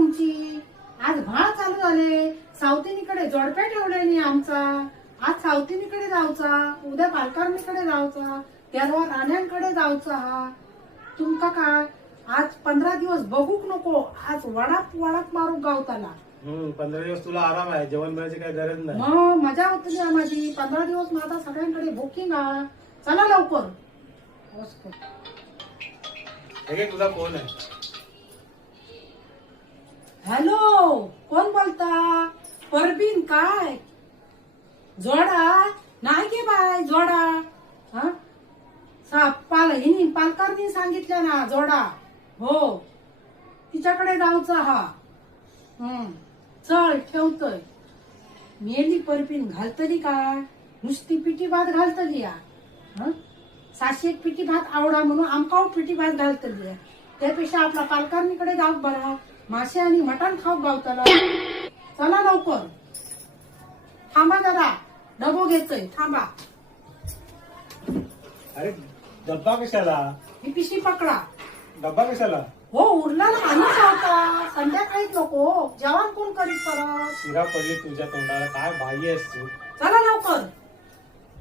तुमची? आज भाळ चालू झाले. सावतीनीकडे जोडप्या ठेवले नाही आमचा. आज सावतीनीकडे जाऊचा, उद्या पालकारणीकडे जाऊचा, तेरवा राण्यांकडे जाऊचा. हा तुमका काय आज 15 दिवस बघूक नको. आज वडाप वडाप मारू गावताला. 15 दिवस तुला आराम आहे, जेवण बनायची काही गरज नाही. मग मजा होती ना माझी. 15 दिवस माझा सगळ्यांकडे बुकिंग आहे. चला लवकर. तुझा फोन आहे. हॅलो, कोण बोलता? परबीन काय? जोडा नाही गे बाय जोडा. हिनी पालकांनी सांगितलं ना जोडा. हो तिच्याकडे जाऊचा. हा चल ठेवतोय. मेली परबीन घालतली काय? नुसती पिठी भात घालतली या. 700 पिठी भात आवडा म्हणून आमका पिठी भात घालतली. त्यापेक्षा आपला पालकांनीकडे जाऊ बरा. मासे आणि मटण खाऊ गावताला. चला लवकर. थांबा जरा, डबो घेतोय. थांबा. अरे डब्बा कशाला? ही पिशवी पकडा. डब्बा कशाला? हो उरला ना आणूच होता. संध्याकाळीच नको. जेवण कोण करीत परत? शिरा पडली तुझ्या तोंडाला. काय बाई आहेस तू? चला लवकर.